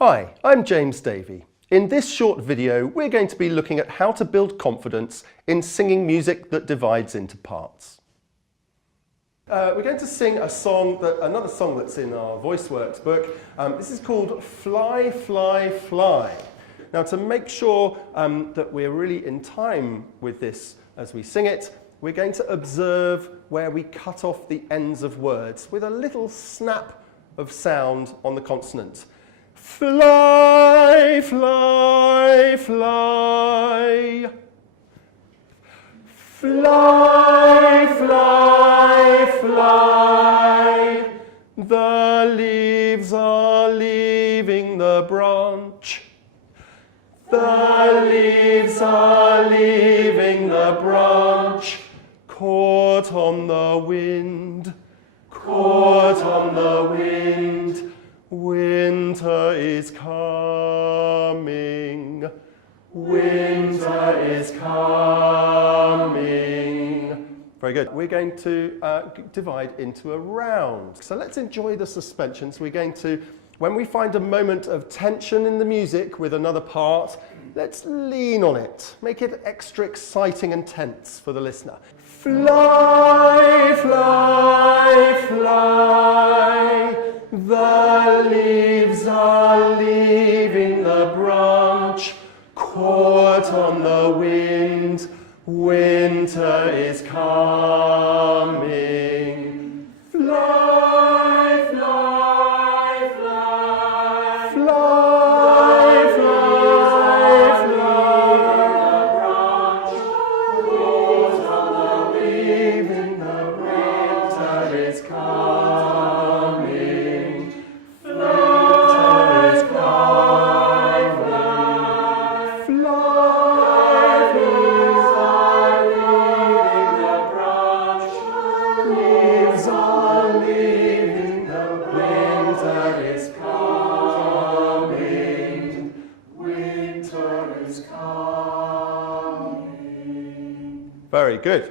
Hi, I'm James Davey. In this short video, we're going to be looking at how to build confidence in singing music that divides into parts. We're going to sing another song that's in our VoiceWorks book. This is called Fly, Fly, Fly. Now, to make sure that we're really in time with this as we sing it, we're going to observe where we cut off the ends of words with a little snap of sound on the consonant. Fly, fly, fly. Fly, fly, fly. The leaves are leaving the branch. The leaves are leaving the branch. Caught on the wind. Caught on the wind. Winter is coming. Winter is coming. Very good. We're going to divide into a round. So let's enjoy the suspensions. We're going to, when we find a moment of tension in the music with another part, let's lean on it. Make it extra exciting and tense for the listener. Fly, fly, fly. The leaves are leaving the branch. Caught on the wind. Winter is coming. Fly, fly, fly. Fly, fly, fly. Caught on the wind. Winter is coming. Winter is coming. Fly, leaves are leaving the branch. Leaves are leaving the winter is coming. Winter is coming. Very good.